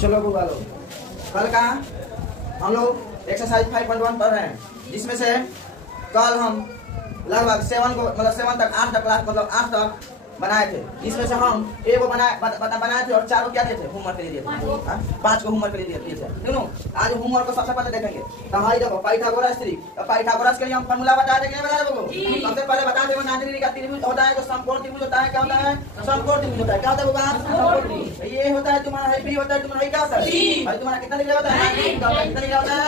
चलो बुआ लोग, कल का हम लोग एक्सरसाइज 5.1 पढ़ रहे हैं, जिसमें से कल हम लगभग 7 को मतलब 7 तक 8 तक क्लास मतलब 8 तक बनाए थे। इसमें से हम एगो बनाए थे और 4 को क्या दिए थे, होमवर्क के लिए दिए थे, 5 को होमवर्क के लिए दिए थे। देखो आज होमवर्क को सबसे पहले देखेंगे। तो हमारी देखो पाइथागोरस थ्री, तो पाइथागोरस के लिए हम फॉर्मूला बता देंगे, बता दो। सबसे पहले बता देंगे नाजरी का त्रिभुज होता है, तो समकोण त्रिभुज होता है, क्या होता है, समकोण त्रिभुज होता है, क्या होता है, ये होता है तुम्हारा बी होता है, तुम्हारा क्या होता है भाई, तुम्हारा कितना लिखा होता है, कितना लिखा होता है,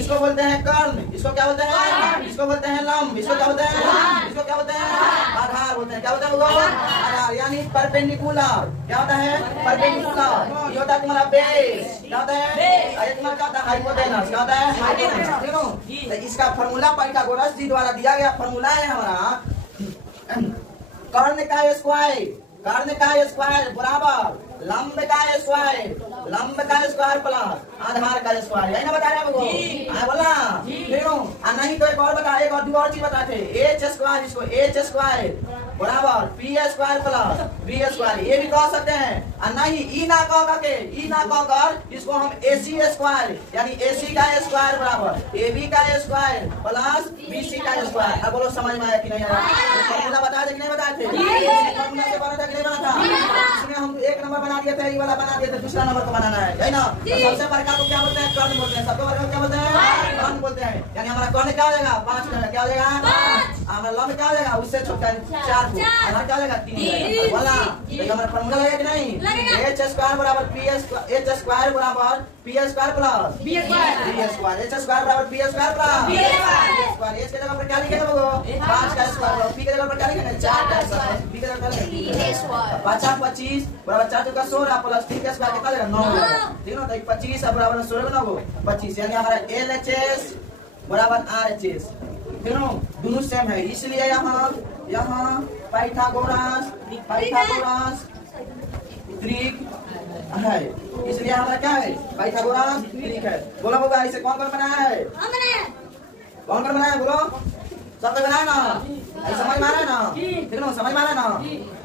इसको बोलते हैं कर्ण, इसको क्या बोलते हैं, इसको बोलते हैं लंब, इसको क्या बोलते हैं, इसको क्या बोलते हैं, आधार बोलते हैं, क्या होता है आधार, यानी परपेंडिकुलर, क्या होता है परपेंडिकुलर, ये होता है तुम्हारा बेस, क्या होता है, अरे तुम्हारा क्या होता है हाइपोटेनस, क्या होता है हाइपोटेनस, ठीक है। तो इसका फार्मूला पाइथागोरस जी द्वारा दिया गया फार्मूला है हमारा कर्ण का स्क्वायर, कर्ण का स्क्वायर बराबर लंब का स्क्वायर, लंब का स्क्वायर प्लस आधार का स्क्वायर, यही ना बता रहे हैं बोला, देखो नहीं तो एक और बता, एक और चीज बताते एच स्क्वायर, इसको एच स्क्वायर बराबर P square plus B square, ये भी कह सकते हैं। और नहीं ई ना कह करके, ई ना कह कर इसको हम एसी स्क्वायर यानी एसी का स्क्वायर बराबर ए बी का स्क्वायर प्लस बी सी का स्क्वायर। अब बोलो समझ में आया कि नहीं आया, फॉर्मूला बता दे कि नहीं बताए थे, फॉर्मूला से बना था कि नहीं बना था, इसमें हम 1 नंबर बना दिया था, ये वाला बना दिया था, दूसरा नंबर को बनाना है ना। तो सबसे बड़का को क्या बोलते हैं, कर्ण बोलते हैं, सबसे बड़का क्या बोलते हैं, कर्ण बोलते हैं, यानी हमारा कर्ण क्या हो जाएगा 5 का, क्या हो जाएगा हमारा लंब क्या हो जाएगा उससे छोटा 4 को, आधार क्या हो जाएगा 3 वाला। तो हमारा फॉर्मूला लगेगा कि नहीं, एच स्क्वायर बराबर पी एच स्क्वायर बराबर P square plus B square, H square बराबर P square plus B square, H के जगह पर क्या लिखेंगे लोगो 5 का स्क्वायर, पी के जगह पर क्या लिखेंगे 4 का स्क्वायर, बी के जगह पर क्या लिखेंगे 5 25 बराबर 4 का 16 प्लस 3 का स्क्वायर कितना देगा 9, ठीक है। तो 25 बराबर 16 9 को 25, यानी हमारा एलएचएस बराबर आरएचएस, ठीक है, दोनों सेम है, इसलिए यहाँ पाइथागोरस त्रिक है, इसलिए हमारा क्या है पाइथागोरस त्रिक है। बोलो बाबा इसे कौन कौन बनाया है, कौन कौन बनाया है बोलो, सब तो बनाया ना, समझ में आ रहा है ना, ठीक है ना, समझ में आ रहा है ना,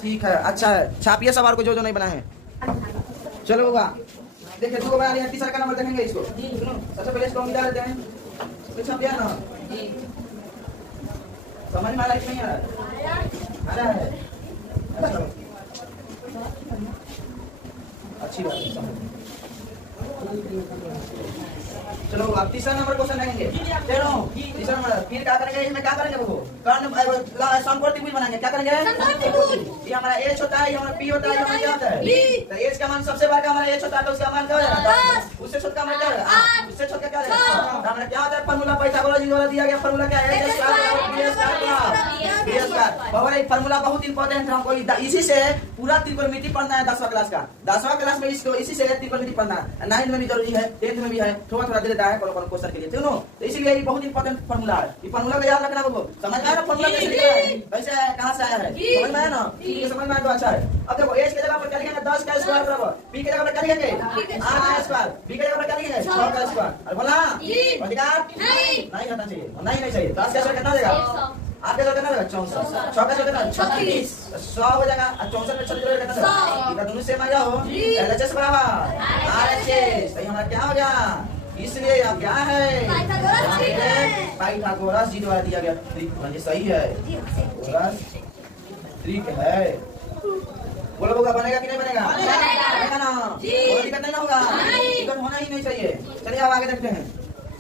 ठीक है, अच्छा है, छापिए सवाल को जो नहीं बनाए हैं। चलो बाबा देखिए 2 बना लिया, तीसरा का नंबर देखेंगे इसको, सबसे पहले इसको हम मिला लेते हैं, छापिया ना, समझ में आ रहा है कि नहीं आ रहा है, अच्छी बात है। चलो अब तीसरा नंबर क्वेश्चन देखेंगे, चलो तीसरा नंबर, फिर क्या करेंगे, इसमें क्या करेंगे वो कर्ण समकोण त्रिभुज बनाएंगे, क्या करेंगे, ये हमारा एच होता है, ये हमारा पी होता है, ये हमारा क्या होता है, तो एच का मान सबसे बड़ा हमारा एच होता है, तो उसका मान क्या हो जाएगा 10, उससे छोटा हमारा क्या होगा, उससे छोटा क्या होगा, हमारा क्या होता है फार्मूला पाइथागोरस जी द्वारा दिया गया फार्मूला क्या है, एच स्क्वायर बी स्क्वायर। बाबा ये फार्मूला बहुत इंपॉर्टेंट है, हमको इसी से पूरा त्रिकोणमिति पढ़ना है 10वां क्लास का, 10वां क्लास में इसको इसी से त्रिकोणमिति पढ़ना है, 9th में भी जरूरी है, 10th में भी है, थोड़ा थोड़ा दे देता है कौन क्वेश्चन के लिए, ठीक है। तो इसीलिए ये बहुत इंपॉर्टेंट फार्मूला है, ये फार्मूला को याद रखना बाबू, समझ में आया ना फार्मूला कैसे लिखा है, कैसे आया है, कहां से आया है, समझ में आया ना, ये समझ में आया तो अच्छा है। अब देखो एच के जगह पर क्या लिखेंगे 10 का स्क्वायर बराबर पी के जगह पर क्या लिखेंगे 8 का स्क्वायर, बी के जगह पर क्या लिखेंगे 6 का स्क्वायर, और बोला अधिकार नहीं करना चाहिए, नहीं चाहिए, 10 का स्क्वायर कितना देगा, आपके कितना देगा 64, 6 का कितना 36, 100 हो जाएगा, 64 में 36 कितना देगा, इधर दोनों सेम आ जाओ, एलएचएस बराबर आरएचएस, तो हमारा क्या हो गया, इसलिए यह क्या है पाइथागोरस जी द्वारा दिया गया त्रिक, सही है त्रिक है। बोलो होगा बनेगा कि नहीं बनेगा, बनेगा ना, कोई दिक्कत नहीं ना होगा, दिक्कत होना ही नहीं चाहिए। चलिए अब आगे देखते हैं,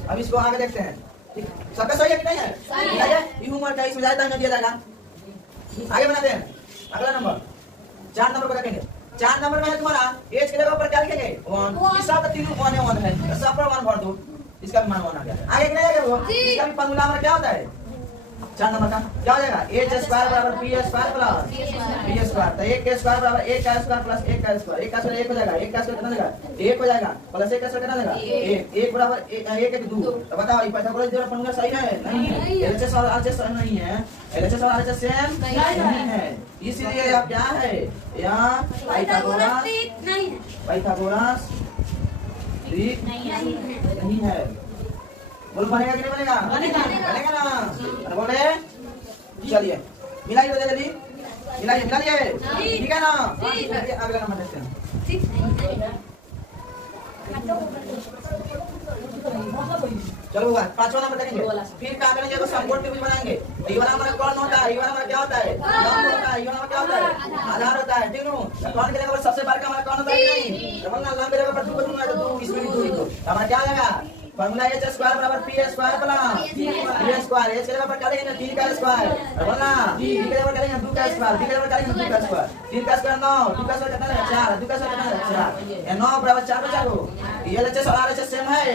अब इसको आगे देखते हैं, सबका सही है कि नहीं है, ये होमवर्क है, इसमें ज्यादा टाइम दिया जाएगा, आगे बनाते हैं। अगला नंबर 4 नंबर को देखेंगे, 4 नंबर में है तुम्हारा एच के जगह पर क्या लिखेंगे 1, इसका तो तीनों 1 है, सब पर 1 भर दो, इसका भी मान 1 आ गया, आगे क्या आएगा वो, इसका भी फार्मूला हमारा क्या होता है 4 नंबर का क्या हो जाएगा एच स्क्वायर बराबर P square plus B square, तो 1 का स्क्वायर बराबर 1 का स्क्वायर प्लस 1 का स्क्वायर, 1 का स्क्वायर 1 हो जाएगा, 1 का स्क्वायर कितना देगा 1 हो जाएगा, प्लस 1 का स्क्वायर कितना देगा 1 बराबर 1 1 2, तो बताओ ये पाइथागोरस जो फार्मूला सही है नहीं है, एलएचएस और आरएचएस सही नहीं है, एलएचएस और आरएचएस सेम नहीं है, इसलिए यह क्या है, यहाँ पाइथागोरस त्रिक नहीं है। बोलो बनेगा कि नहीं बनेगा, बनेगा ना, बोले चलिए मिलाइए जल्दी, मिलाइए ठीक है ना, अगला नंबर देखते हैं। चलो पांचवा नंबर देखेंगे। फिर क्या करेंगे तो समकोण त्रिभुज बनाएंगे। ये वाला हमारा कौन होता है, ये वाला हमारा क्या होता है, लंब होता है, ये वाला क्या होता है, आधार होता है। ठीक है, कौन के जगह पर सबसे बड़ा हमारा कौन होता है नहीं, तो बोलना लंब के जगह पर 2 करूंगा तो 2, इसमें भी 2 लिखो। हमारा क्या आएगा फॉर्मूला h स्क्वायर बराबर p square plus p square. h के जगह पर क्या लिखेंगे 3 का स्क्वायर, बोलना d के जगह पर करेंगे 2 का स्क्वायर, d के जगह पर करेंगे 2 का स्क्वायर, 3 का स्क्वायर 9, 2 का स्क्वायर कितना है 4, 2 का स्क्वायर कितना है 4, ये 9 बराबर 4 बचा लो। ये LHS और RHS सेम है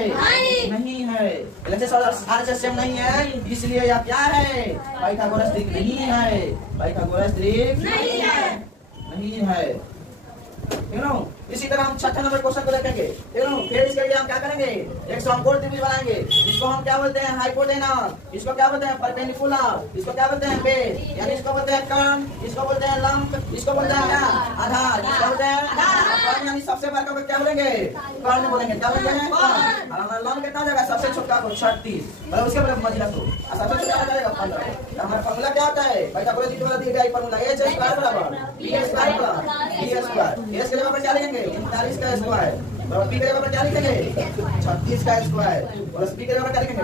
नहीं है, LHS और RHS सेम नहीं है, इसलिए यह क्या है पाइथागोरस त्रिक नहीं है, पाइथागोरस त्रिक नहीं है। ठीक है। इसी तरह हम छठा नंबर क्वेश्चन को देखेंगे। ठीक है, फिर इसके लिए हम क्या करेंगे एक समकोण त्रिभुज बनाएंगे। इसको हम क्या बोलते हैं हाइपोटेनस, इसको क्या बोलते हैं परपेंडिकुलर, इसको क्या बोलते हैं बेस, यानी इसको बोलते हैं कर्ण, इसको बोलते हैं लंब, इसको बोलते हैं क्या आधार, इसको बोलते हैं कर्ण, यानी सबसे बड़ा को क्या बोलेंगे कर्ण बोलेंगे। क्या बोलेंगे कर्ण। हमारा लंब कितना जाएगा सबसे छोटा को 36, मतलब उसके बाद मझिला को सबसे छोटा जाएगा 15। हमारा फॉर्मूला क्या होता है पाइथागोरस त्रिभुज वाला दिया गया फॉर्मूला h स्क्वायर बराबर p square plus d square. s के जगह पर क्या लिखेंगे 39 का स्क्वायर और p के जगह पर क्या लिखेंगे 36 का स्क्वायर और p के जगह पर क्या लिखेंगे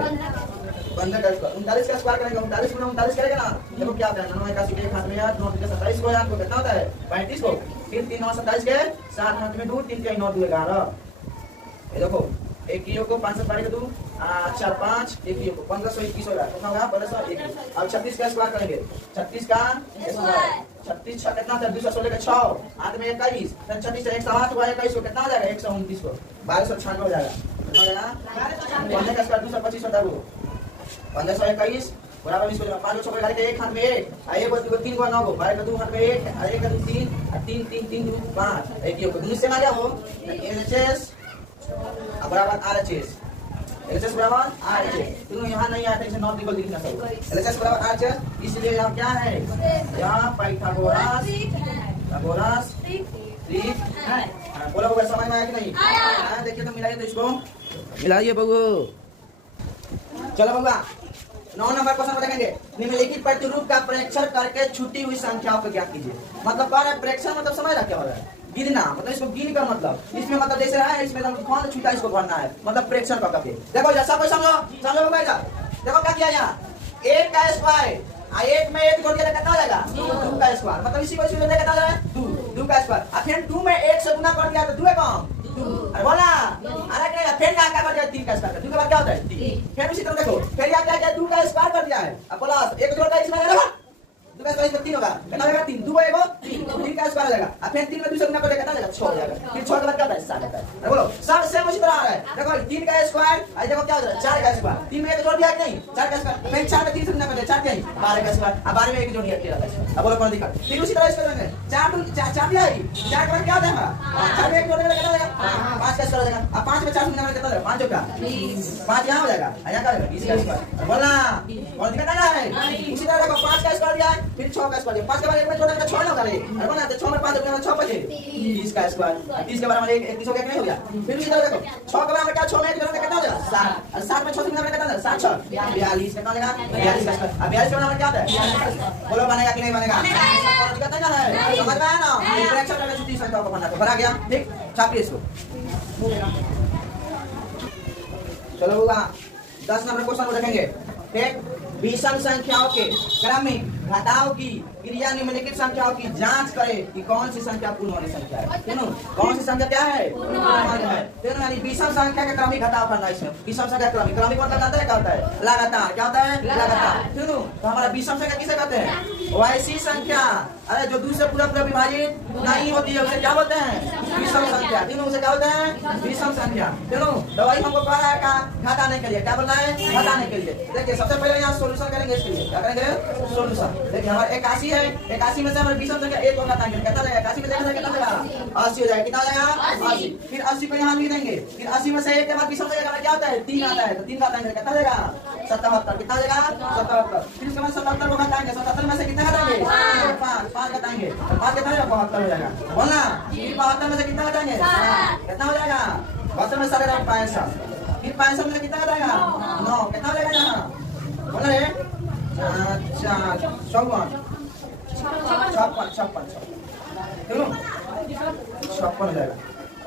15 का स्क्वायर। 39 का स्क्वायर करेंगे 39 गुना 39 करेगा ना, देखो क्या होता है 9 81 के हाथ में यार 9 के 27 को यार तो कितना होता है 35 को, फिर 3 9 27 के 7 हाथ में 2 3 के 9 2 11। ये देखो 1 किलो को 5 से पारी 2 4 5 1 किलो को 1521 होगा, कितना होगा 1521। अब 36 का स्क्वायर करेंगे 36 का स्क्वायर 36 6 कितना होता है 216 का 6 हाथ में 21 फिर 36 से 108 हुआ 21 को कितना हो जाएगा 129 को 1296 हो जाएगा, कितना हो जाएगा 15 का स्क्वायर 225 होता है वो 1521 बराबर 20 को 5 6 गाड़ी के एक हाथ में 1 आइए को 3 को 9 को 12 का 2 हाथ में 1 1 का 2 3 3 3 3 2 5 1 किलो को 19 से आ गया वो LHS बराबर RHS, LHS बराबर RHS। तुम यहाँ नहीं आते इसे नॉट इक्वल लिखना सब LHS बराबर RHS, इसलिए यहाँ क्या है यहाँ पाइथागोरस त्रिक है। बोलो बगैर समझ में आया कि नहीं देखिए तो मिलाइए तो इसको मिलाइए बबू। चलो बबुआ 9 नंबर क्वेश्चन देखेंगे। निम्नलिखित प्रतिरूप का प्रेक्षण करके छूटी हुई संख्याओं को ज्ञात कीजिए। मतलब कह रहे प्रेक्षण मतलब समझ रहा क्या हो रहा है गिनना, मतलब इसको गिन कर मतलब इसमें मतलब जैसे रहा है इसमें कौन छूटा इसको भरना है, मतलब प्रेक्षण का करके देखो जैसा कोई समझो भाई देखो क्या किया यहाँ 1 का स्क्वायर 1 में 1 जोड़ दिया कितना हो जाएगा 2 का स्क्वायर, मतलब इसी को इसमें कितना हो जाएगा 2 का स्क्वायर। और फिर 2 में 1 से गुना कर दिया तो 2 है कम अरे बोला अरे फिर क्या कर दिया 3 का स्क्वायर 2 के बाद क्या होता है 3। फिर इसी तरह देखो फिर यहाँ क्या किया 2 का स्क्वायर कर दिया है अब बोला 1 जोड़ का इसमें 2 का स्क्वायर 3 होगा कितना होगा 3 2 को 3 का स्क्वायर हो जाएगा और फिर 3 में 2 से गुना कर देगा कितना हो जाएगा 6 हो जाएगा। फिर 6 के बाद क्या होता है 7 आता है। अरे बोलो सब सेम उसी तरह आ रहा है देखो 3 का स्क्वायर और देखो क्या हो रहा है 4 का स्क्वायर 3 में 1 जोड़ दिया कि नहीं 4 का स्क्वायर फिर 4 में 3 से गुना कर दिया 4 क्या 12 का स्क्वायर और 12 में 1 जोड़ दिया 13 का स्क्वायर। अब बोलो कौन दिक्कत फिर उसी तरह इसको करेंगे 4 दिया 4 के बाद क्या होता है हमारा 4 में 1 जोड़ देगा कितना हो जाएगा 5 का स्क्वायर हो जाएगा और 5 में 4 गुना कर कितना हो जाएगा 5 का 5 यहाँ हो जाएगा यहाँ क्या हो जाएगा 20 का स्क्वायर। बोलना कौन दिक्कत आ रहा है उसी तरह देखो 5 का स्क्वायर दिया फिर 6 का स्क्वायर 5 के बाद 1 में छोटा 6 ना करे अरे बोला तो 6 में 5 गुना 6 बचे 30 का स्क्वायर 30 के बराबर 1 30 हो गया नहीं हो गया। फिर इधर देखो 6 के बराबर क्या 6 में 1 जोड़ने कितना हो जाएगा 7 और 7 में 6 गुना कितना हो जाएगा 7 6 42 कितना हो जाएगा 42 का स्क्वायर। अब 42 के बराबर क्या होता है बोलो बनेगा कि नहीं बनेगा कितना जाना है समझ में आया ना फ्रैक्शन में छुट्टी संख्या को बनाना तो बना गया ठीक छापिए इसको। चलो होगा 10 नंबर क्वेश्चन को देखेंगे। ठीक विषम संख्याओं के क्रमिक घटाव की क्रिया निम्नलिखित संख्याओं की जांच करे कि कौन सी संख्या पूर्ण वाली संख्या है। तीनों कौन सी संख्या क्या है तीनों यानी विषम संख्या का क्रमिक घटाव करना इसमें विषम संख्या क्रमिक मतलब जानते हैं क्या होता है लगातार क्या होता है लगातार। तीनों तो हमारा विषम संख्या किसे कहते हैं वैसी संख्या अरे जो दूसरे पूरा विभाजित नहीं होती है उसे क्या बोलते हैं विषम संख्या। तीनों उसे क्या बोलते हैं विषम संख्या। तीनों दवाई हमको कह रहा है घटाने के लिए क्या बोलना है घटाने के लिए। देखिए सबसे पहले यहाँ सोल्यूशन करेंगे इसके लिए क्या करेंगे सोल्यूशन। देखिए हमारा 81 है 81 में से हमारे विषम संख्या 1 को घटाएंगे कितना जाएगा 81 में देखा कितना जाएगा 80 हो जाएगा कितना हो जाएगा 80। फिर 80 को यहाँ लिख देंगे फिर 80 में से 1 के बाद विषम संख्या क्या होता है 3 आता है तो 3 घटाएंगे कितना जाएगा 77 कितना जाएगा 77। फिर उसके बाद 77 को घटाएंगे 77 में से कितना घटाएंगे 5 घटाएंगे 5 कितना जाएगा 72 हो जाएगा बोलना। फिर 72 में से कितना घटाएंगे कितना हो जाएगा 72 में 65। फिर 65 में कितना घटाएगा 9 कितना हो जाएगा यहाँ बोल रहे 56 हो जाएगा।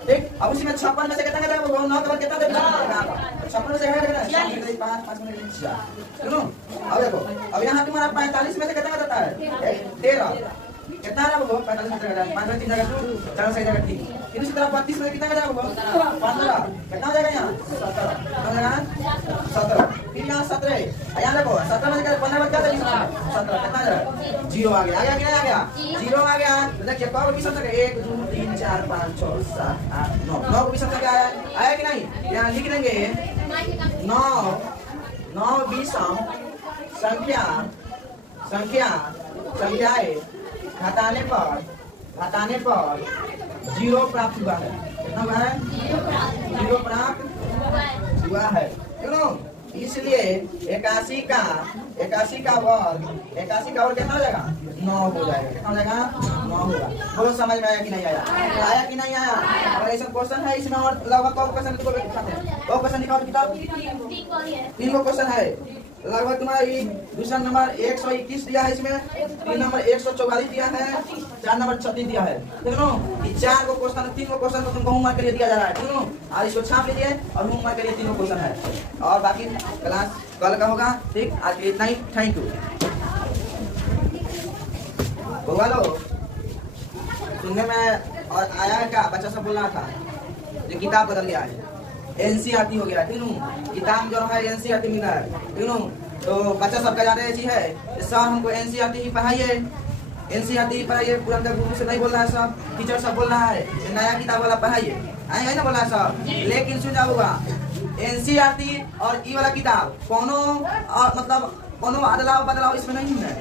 ठीक अब उसी में 56 में से कितना घटाएगा 9 के बाद कितना देगा? 56 से घटा 5 5 में 4। सुनो अब देखो, अब यहाँ तुम्हारा 45 में से कितना बचता है? 13 कितना है वो? 45 में से 5 में 3 जगह 2 4 से जगह 3। फिर इसी तरह 32 में कितना बचा वो? 15 कितना हो जाएगा यहाँ? 17 कितना हो जाएगा? 17। फिर यहाँ 17 यहाँ देखो 17 में से 15 बच जाता है 17 कितना आ जाएगा? 0 आ गया कि नहीं आ गया? 0 आ गया। देखिए कब भी संख्या 1 2 3 4 5 6 7 8 9 9 भी संख्या आया कि नहीं? यहाँ लिख देंगे 9 9 विषम संख्याएं घटाने पर 0 प्राप्त हुआ है। कितना हुआ है? 0 प्राप्त हुआ है। क्यों? इसलिए 81 का वर्ग कितना हो जाएगा? 9 हो जाएगा। कितना हो जाएगा? 9 होगा। बोलो समझ में आया कि नहीं आया? आया कि नहीं आया? अगर ऐसा क्वेश्चन है इसमें और लगभग कौ क्वेश्चन निकालो किताब 3 को क्वेश्चन है लगभग तुम्हारा ये दूसरा नंबर 121 दिया है, इसमें 3 नंबर 144 दिया है, 4 नंबर 36 दिया है। देखो ये 4 को क्वेश्चन 3 को क्वेश्चन तो तुमको होमवर्क के लिए दिया जा रहा है। देखो और इसको छाप लीजिए और होमवर्क के लिए 3 क्वेश्चन है और बाकी क्लास कल का होगा। ठीक, आज के लिए इतना ही। Thank you. बोलो सुनने में और आया है क्या? बच्चा सब बोल रहा था जो किताब बदल गया है, एनसीईआरटी हो गया। ठीक है, किताब जो है एनसीईआरटी मिला है। ठीक है, तो बच्चा सबका ज्यादा ऐसी है सर हमको एनसीईआरटी ही पढ़ाइए, एनसीईआरटी पढ़ाइए। पुराना गुरु से नहीं बोल रहा है सब, टीचर सब बोल रहा है नया किताब वाला पढ़ाइए। आएगा ना बोल रहा है सब, लेकिन सुन जाओगा एनसीईआरटी और ई वाला किताब कोनो मतलब कोनो अदलाव बदलाव इसमें नहीं है।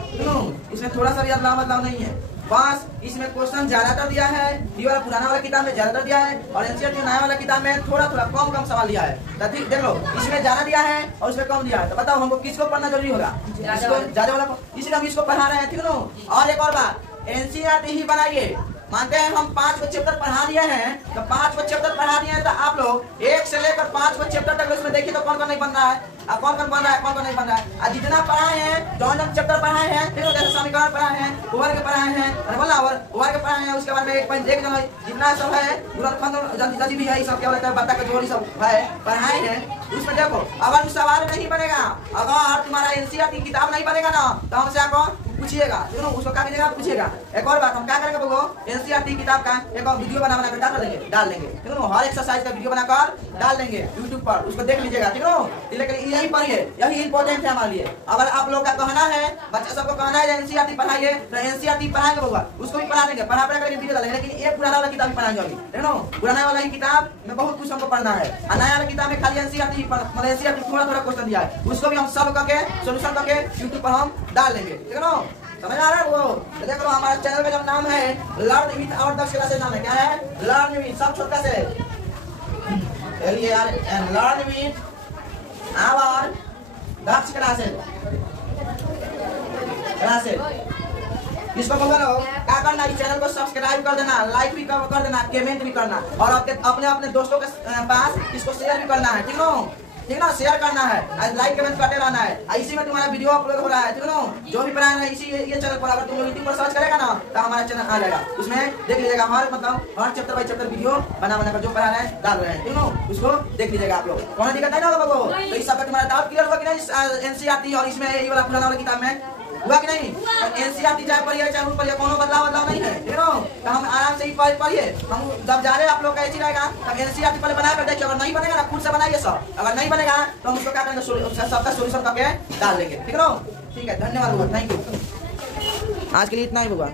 इसमें थोड़ा सा भी अदलाव बदलाव नहीं है। बस इसमें क्वेश्चन ज्यादातर दिया है, ये वाला पुराना वाला किताब में ज्यादातर दिया है और एनसीईआरटी नया वाला किताब में थोड़ा कम सवाल दिया है। तो ठीक देख लो, इसमें ज्यादा दिया है और इसमें कम दिया है। तो बताओ हमको किसको पढ़ना जरूरी होगा? इसको ज्यादा वाला, इसलिए हम इसको पढ़ा रहे हैं। ठीक है। और एक और बात, एनसीईआरटी ही बनाइए। मानते हैं हम 5 को चैप्टर पढ़ा दिए हैं, तो 5 को चैप्टर पढ़ा दिए हैं तो आप लोग 1 से लेकर 5 को चैप्टर तक उसमें देखिए तो कौन कौन नहीं बन रहा है, कौन कौन बन रहा है, कौन कौन नहीं बन रहा है। जितना पढ़ाए हैं, जौन चैप्टर पढ़ाए हैं, फिर जैसे समीकरण पढ़ाए हैं, ओवर के पढ़ाए हैं, बोला ओवर के पढ़ाए हैं, उसके बाद में 1.1 जितना सब है जल्दी भी है, सब क्या बोलते हैं बत्ता का जोड़ी सब है पढ़ाए हैं। उसमें देखो अगर सवाल नहीं बनेगा, अगर तुम्हारा एनसीईआरटी किताब नहीं बनेगा ना, तो हमसे आपको पूछिएगा। उसको क्या कीजिएगा? पूछिएगा। एक और बात हम क्या करेंगे बोलो, एनसीईआरटी किताब का एक और वीडियो बनाकर डाल देंगे। ठीक है, हर एक्सरसाइज का वीडियो बनाकर डाल देंगे यूट्यूब पर, उसको देख लीजिएगा। ठीक है, लेकिन यही पढ़िए, यही इंपॉर्टेंट है हमारे लिए। अगर आप लोग का कहना है, बच्चा सबको कहना है एनसीईआरटी पढ़ाइए, तो एनसीईआरटी पढ़ाएंगे बउआ, उसको भी पढ़ा देंगे, पढ़ा करके वीडियो डालेंगे। लेकिन एक पुराना वाला किताब भी पढ़ाएंगे अभी। ठीक है, पुराना वाला ही किताब में बहुत कुछ हमको पढ़ना है और नया वाला किताब में खाली एनसीईआरटी थोड़ा क्वेश्चन दिया है, उसको भी हम सब करके सोल्यूशन करके यूट्यूब पर हम डाल देंगे। ठीक है ना, समझ आ रहा है वो? देख लो हमारे चैनल का जब नाम है learn with our Daksh classes, नाम है क्या है? लर्न विद, सब छोटा से learn with our Daksh classes. इसको बोलो क्या करना, इस चैनल को सब्सक्राइब कर देना, लाइक भी कर देना, कमेंट भी करना और अपने दोस्तों के पास इसको शेयर भी करना है। ठीक है ना, शेयर करना है, लाइक कमेंट करते रहना है। इसी में तुम्हारा वीडियो अपलोड हो रहा है। ठीक है ना, जो भी पढ़ाना है इसी ये चैनल पर, अगर तुम लोग यूट्यूब पर सर्च करेगा ना तो हमारा चैनल आ जाएगा, उसमें देख लीजिएगा। हर चैप्टर बाई चैप्टर वीडियो बना कर जो पढ़ा रहे हैं डाल रहे हैं। ठीक है, उसको देख लीजिएगा आप लोग। कोई दिक्कत नहीं ना होगा बाबू? तो इस सब तुम्हारा डाउट क्लियर हुआ कि नहीं एनसीईआरटी और इसमें ये वाला पुराना वाला किताब में हुआ कि नहीं? एनसीईआरटी चाहे पढ़िए चाहे पढ़िए, कोनो बदलाव नहीं है। ठीक है, तो हम आराम से ही पढ़िए। हम जब जा रहे हैं आप लोग का ऐसी रहेगा, तब एनसीईआरटी पहले बना कर देखिए, अगर नहीं बनेगा ना खुद से बनाइए सब, अगर नहीं बनेगा तो हम उसको क्या करेंगे, सबका सोल्यूशन करके डाल देंगे। ठीक है, ठीक है, धन्यवाद, थैंक यू। आज के लिए इतना ही होगा।